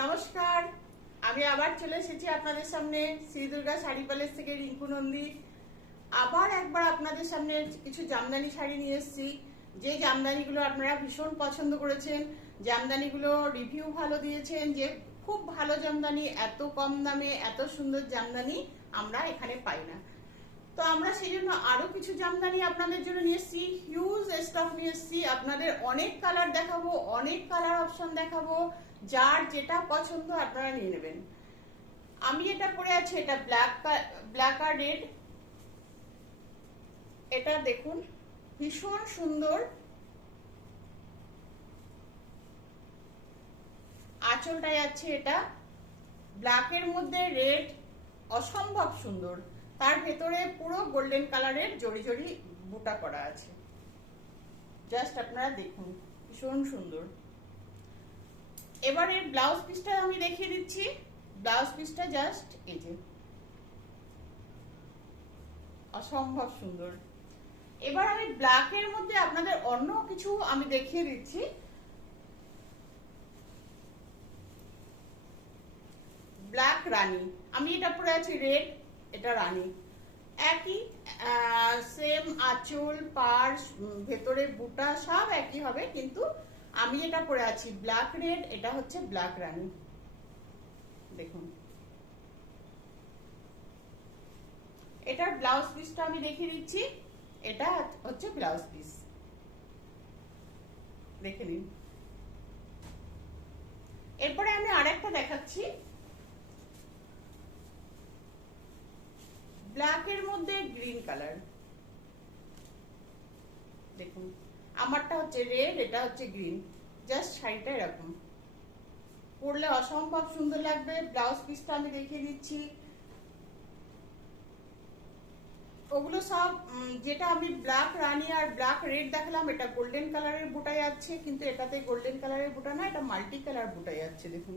নমস্কার, আমি আবার চলে এসেছি আপনাদের সামনে শ্রী দুর্গা শাড়ি প্যালেস থেকে রিঙ্কু নন্দী। আবার একবার আপনাদের সামনে কিছু জামদানি শাড়ি নিয়ে এসেছি। যে জামদানিগুলো আপনারা ভীষণ পছন্দ করেছেন, জামদানিগুলো রিভিউ ভালো দিয়েছেন যে খুব ভালো জামদানি, এত কম দামে এত সুন্দর জামদানি আমরা এখানে পাই না। তো আমরা সেই জন্য আরো কিছু জামদানি আপনাদের জন্য নিয়ে এসেছি, হিউজ স্টক নিয়ে এসেছি। আপনাদের অনেক কালার দেখাবো, অনেক কালার অপশন দেখাবো, যার যেটা পছন্দ আপনারা নিয়ে নেবেন। আমি এটা পরে আছি, এটা ব্ল্যাক আর রেড। এটা দেখুন ভীষণ সুন্দর, আঁচলটাই আছে এটা ব্ল্যাকের মধ্যে রেড, অসম্ভব সুন্দর। তার ভেতরে পুরো গোল্ডেন কালারের জড়ি জড়ি বুটা করা আছে। জাস্ট আপনারা দেখুন, ভীষণ সুন্দর। এবারে ব্লাউজ পিসটা আমি দেখিয়ে দিচ্ছি। ব্লাউজ পিসটা জাস্ট এই যে, অসম্ভব সুন্দর। এবার আমি ব্ল্যাকের মধ্যে আপনাদের অন্য কিছু আমি দেখিয়ে দিচ্ছি। ব্ল্যাক রানী, আমি এটা পরে আছি রেড, এটা রানী। একই সেম আঁচল, পাড়, ভেতরে বুটা সব একই হবে, কিন্তু আমি এটা পরে আছি ব্ল্যাক রেড, এটা হচ্ছে ব্ল্যাক রানী। দেখুন, এটার ব্লাউজ পিসটা আমি দেখিয়ে দিচ্ছি। এটা হচ্ছে ব্লাউজ পিস, দেখে নিন। এরপরে আমি আরেকটা দেখাচ্ছি, ব্ল্যাকের মধ্যে গ্রিন কালার। দেখুন, আমারটা হচ্ছে রেড, এটা হচ্ছে গ্রিন। জাস্ট শাড়িটা এরকম পরলে অসম্ভব সুন্দর লাগবে। ব্লাউজ পিসটা আমি দেখিয়ে দিচ্ছি। ওগুলো সব যেটা আমি ব্ল্যাক রানী আর ব্ল্যাক রেড দেখালাম, এটা গোল্ডেন কালারের বুটাই আছে, কিন্তু এটাতে গোল্ডেন কালারের বুটা না, এটা মাল্টি কালার বুটাই আছে। দেখুন,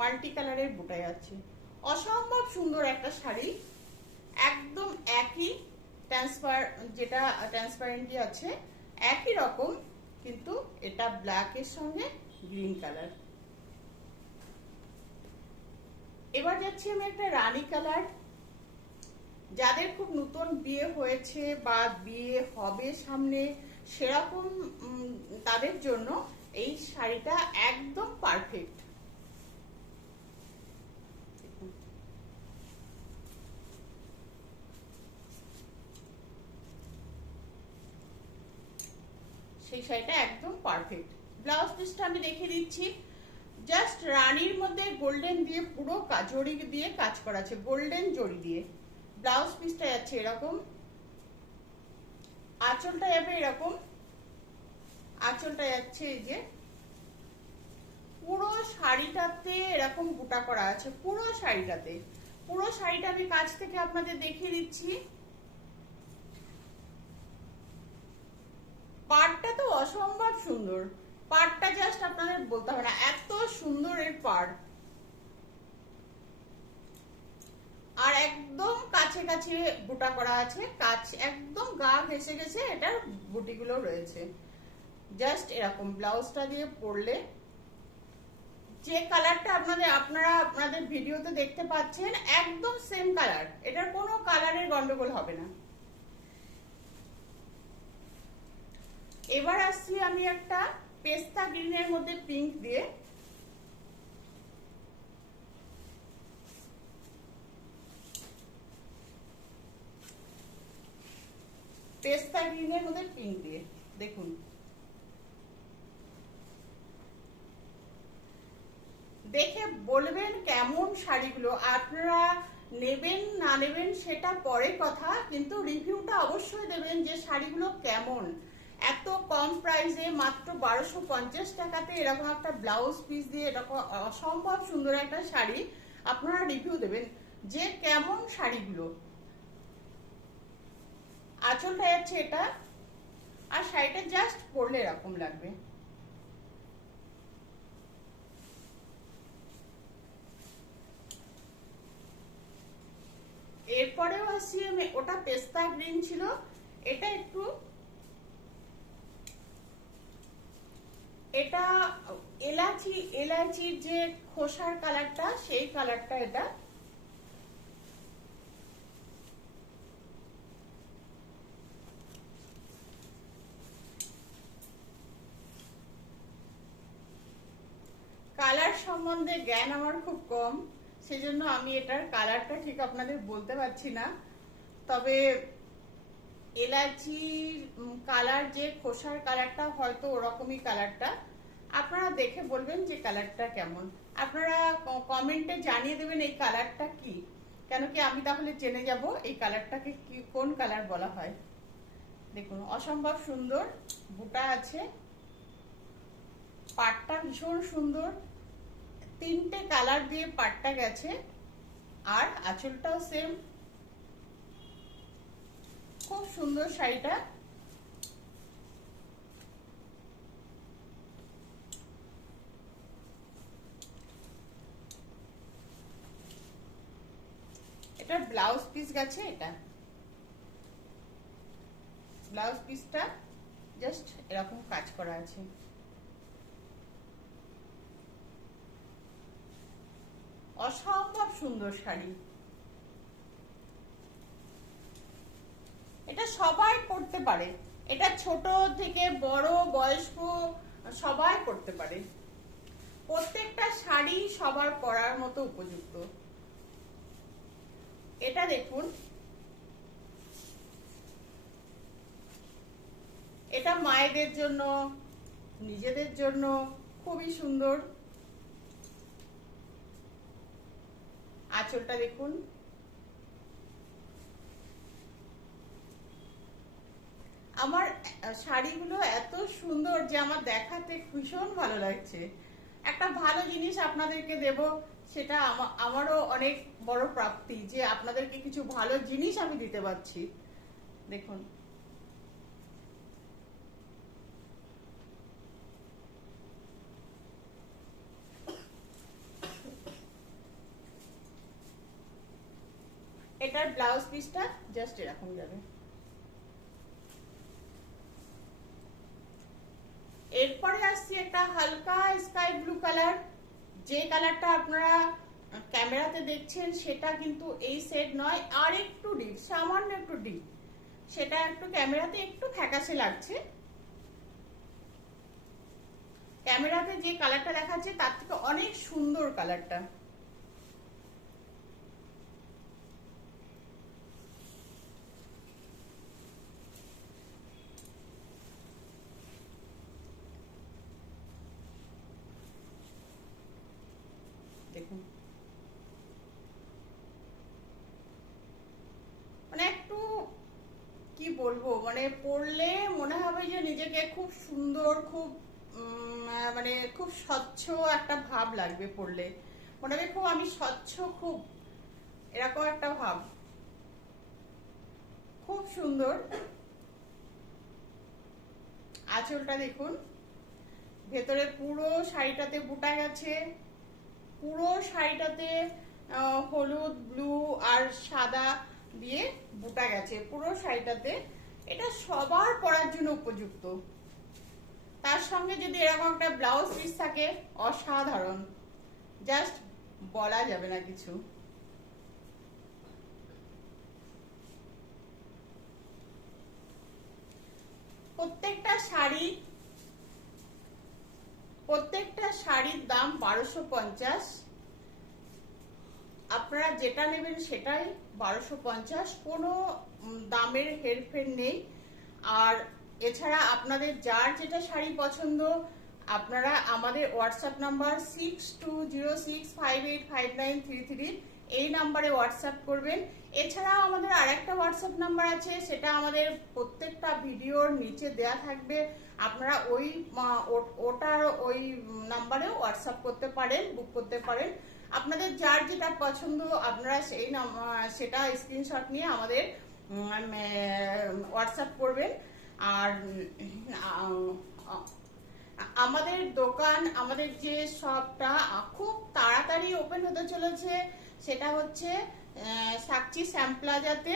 মাল্টি কালারের বুটাই আছে। অসম্ভব সুন্দর একটা শাড়ি, একদম একই যেটা ট্রান্সপারেন্টলি আছে একই রকম, কিন্তু এটা ব্ল্যাকের সঙ্গে গ্রিন কালার। এবার যাচ্ছি আমি একটা রানী কালার। যাদের খুব নতুন বিয়ে হয়েছে বা বিয়ে হবে সামনে, সেরকম তাদের জন্য এই শাড়িটা একদম পারফেক্ট। সেই শাড়িটা একদম পারফেক্ট। ব্লাউজ পিসটা আমি দেখিয়ে দিচ্ছি। জাস্ট রানীর মধ্যে গোল্ডেন দিয়ে পুরো জড়ি দিয়ে কাজ করা আছে, গোল্ডেন জড়ি দিয়ে। ব্লাউজ পিসটা যাচ্ছে এরকম, আঁচলটা যাবে এরকম, আঁচলটা যাচ্ছে এই যে, পুরো শাড়িটাতে এরকম বুটা করা আছে, পুরো শাড়িটাতে। পুরো শাড়িটা আমি কাছ থেকে আপনাদের দেখিয়ে দিচ্ছি। পাড়টা তো অসম্ভব সুন্দর, পাড়টা জাস্ট আপনাদের বলতে হবে না, এত সুন্দর এর পাড়। আর একদম কাছে কাছে বুটা করা আছে, একদম গা ঘেসে গেছে এটার বুটিগুলো রয়েছে। জাস্ট এরকম ব্লাউজটা দিয়ে পরলে যে কালারটা আপনারা আপনাদের ভিডিওতে দেখতে পাচ্ছেন, একদম সেম কালার, এটার কোনো কালারের গন্ডগোল হবে না। এবার আসছি আমি একটা পেস্তা গ্রিনের মধ্যে পিঙ্ক দিয়ে। পেস্তা গ্রিনের মধ্যে পিঙ্ক দিয়ে দেখুন, দেখে বলবেন কেমন শাড়িগুলো। আপনারা নেবেন না নেবেন সেটা পরে কথা, কিন্তু রিভিউটা অবশ্যই দেবেন যে শাড়িগুলো কেমন। এত কম প্রাইসে মাত্র 1250 টাকাতে এরকম একটা ব্লাউজ পিস দিয়ে এরকম অসম্ভব সুন্দর একটা শাড়ি আপনারা রিভিউ দেবেন যে কেমন শাড়িগুলো। আঁচলটা যাচ্ছে এটা, আর শাড়িটা জাস্ট পরলে এরকম লাগবে। এরপরেও আসছি আমি, ওটা পেস্তা গ্রিন ছিল, এটা একটু এটা এলাচির যে খোসার কালারটা, সেই কালারটা এটা। কালার সম্বন্ধে জ্ঞান আমার খুব কম, সেজন্য আমি এটার কালারটা ঠিক আপনাদের বলতে পারছি না। তবে এলাচির কালার, যে খোসার কালারটা, হয়তো ওরকমই কালারটা। আপনারা দেখে বলবেন যে কালারটা কেমন। আপনারা কমেন্টে জানিয়ে দেবেন এই কালারটা কি, কেন কি আমি তাহলে জেনে যাব এই কালারটাকে কি, কোন কালার বলা হয়। দেখুন অসম্ভব সুন্দর বুটা আছে, পাটটা ভীষণ সুন্দর, 3টে কালার দিয়ে পাটটা গেছে, আর আঁচলটাও সেম। খুব সুন্দর শাড়িটা। এটা ব্লাউজ পিস গেছে, এটা ব্লাউজ পিসটা জাস্ট এরকম কাজ করা আছে। অসম্ভব সুন্দর শাড়ি। এটা সবাই পরতে পারে, এটা ছোট থেকে বড় বয়স্ক সবাই পরতে পারে। প্রত্যেকটা শাড়ি সবার পরার মতো উপযুক্ত। এটা দেখুন, এটা মায়েদের জন্য, নিজেদের জন্য খুবই সুন্দর। আঁচলটা দেখুন, আমার শাড়িগুলো এত সুন্দর যে আমার দেখাতে ভীষণ ভালো লাগছে। একটা ভালো জিনিস আপনাদেরকে দেব, সেটা আমারও অনেক বড় প্রাপ্তি যে আপনাদেরকে কিছু ভালো জিনিস আমি দিতে পারছি। দেখুন এটার ব্লাউজ পিসটা জাস্ট এরকম যাবে। এরপরে আসছে একটা হালকা স্কাই ব্লু কালার। যে কালারটা আপনারা ক্যামেরাতে দেখছেন সেটা কিন্তু এই সেট নয়, আর একটু ডিপ, সামান্য একটু ডিপ। সেটা একটু ক্যামেরাতে একটু ফ্যাকাশে লাগছে। ক্যামেরাতে যে কালারটা দেখাচ্ছে তার থেকে অনেক সুন্দর কালারটা। দেখুন মানে একটু কি বলবো, মানে পরলে মনে হবে যে নিজেকে খুব সুন্দর, খুব মানে খুব স্বচ্ছ একটা ভাব লাগবে পরলে। মনে হবে খুব আমি স্বচ্ছ, খুব এরকম একটা ভাব। খুব সুন্দর। আঁচলটা দেখুন, ভেতরে পুরো শাড়িটাতে বুটা গেছে, পুরো শাড়িটাতে হলুদ, ব্লু আর সাদা দিয়ে বুটা গেছে পুরো শাড়িটাতে। এটা সবার পরার জন্য উপযুক্ত। তার সঙ্গে যদি এরকম একটা ব্লাউজ পিস থাকে, অসাধারণ, জাস্ট বলা যাবে না কিছু। প্রত্যেকটা শাড়ির দাম 1250। আপনারা যেটা নেবেন সেটাই 1250, কোনো দামের হেরফের নেই। আর এছাড়া আপনাদের যার যেটা শাড়ি পছন্দ, আপনারা আমাদের হোয়াটসঅ্যাপ নাম্বার 6206585933 এই নাম্বারে হোয়াটসঅ্যাপ করবেন। এছাড়াও আমাদের আরেকটা হোয়াটসঅ্যাপ নাম্বার আছে, সেটা আমাদের প্রত্যেকটা ভিডিওর নিচে দেয়া থাকবে। আপনারা ওটার ওই নাম্বারেও হোয়াটসঅ্যাপ করতে পারেন, বুক করতে পারেন। আপনাদের যার যেটা পছন্দ আপনারা সেটা স্ক্রিনশট নিয়ে আমাদের হোয়াটসঅ্যাপ করবেন। আর আমাদের দোকান, আমাদের যে শপটা খুব তাড়াতাড়ি ওপেন হতে চলেছে, সেটা হচ্ছে সাকচি শ্যাম প্লাজাতে,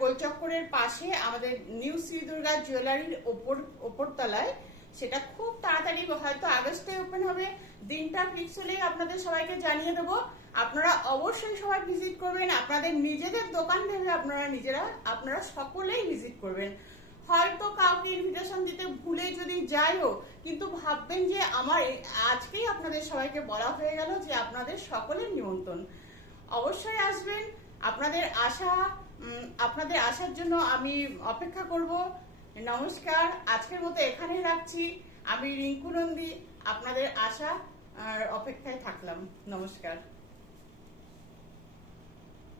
গোলচক্করের পাশে আমাদের নিউ শ্রী দুর্গা জুয়েলারির ওপর তলায়। সেটা খুব তাড়াতাড়ি হয়তো আগস্টে ওপেন হবে। দিনটা ফিক্স হলেই আপনাদের সবাইকে জানিয়ে দেবো। আপনারা অবশ্যই সবাই ভিজিট করবেন, আপনাদের নিজেদের দোকান ভেবে আপনারা সকলেই ভিজিট করবেন। হয়তো কাউকে ইনভিটেশন দিতে ভুলে যদি যাইও, কিন্তু ভাববেন যে আমার আজকেই আপনাদের সবাইকে বলা হয়ে গেল যে আপনাদের সকলের নিমন্ত্রণ। অবশ্যই আসবেন, আপনাদের আসার জন্য আমি অপেক্ষা করব। নমস্কার, আজকের মতো এখানেই রাখছি। আমি রিঙ্কু নন্দী, আপনাদের আশা আর অপেক্ষায় থাকলাম। নমস্কার।